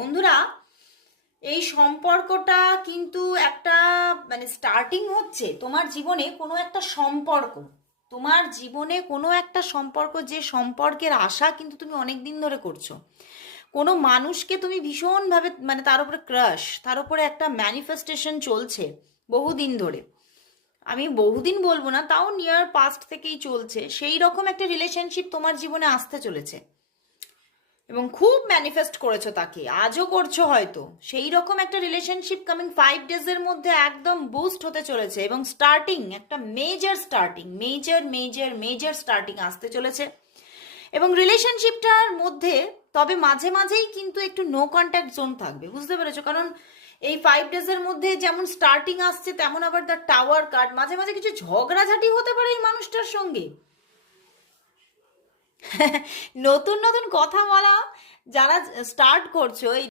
বন্ধুরা, এই সম্পর্কটা কিন্তু একটা স্টার্টিং হচ্ছে তোমার জীবনে কোনো একটা সম্পর্ক। তোমার জীবনে কোনো একটা সম্পর্ক, যে সম্পর্কের আশা কিন্তু তুমি অনেক দিন ধরে করছো। কোনো মানুষকে তুমি ভীষণভাবে তার উপরে ক্রাশ, তার উপরে একটা ম্যানিফেস্টেশন চলছে বহুদিন ধরে। আমি বহুদিন বলবো না, তাও নিয়ার পাস্ট থেকেই চলছে। সেই রকম একটা রিলেশনশিপ তোমার জীবনে আসতে চলেছে এবং খুব ম্যানিফেস্ট করেছো তাকে, আজও করছো হয়তো। সেই রকম একটা রিলেশনশিপ কামিং 5 ডেজের মধ্যে একদম বুস্ট হতে চলেছে এবং স্টার্টিং, একটা major starting, major major major starting আসতে চলেছে। এবং রিলেশনশিপটার মধ্যে তবে মাঝে মাঝেই কিন্তু একটু নো কন্ট্যাক্ট জোন থাকবে, বুঝতে পেরেছো? কারণ এই 5 ডেজের মধ্যে যেমন স্টার্টিং আসছে, তেমন আবার দ্য টাওয়ার কার্ড, মাঝে মাঝে কিছু ঝগড়াঝাটি হতে পারে এই মানুষটার সঙ্গে। নতুন নতুন কথা বলা যারা স্টার্ট করছো, এই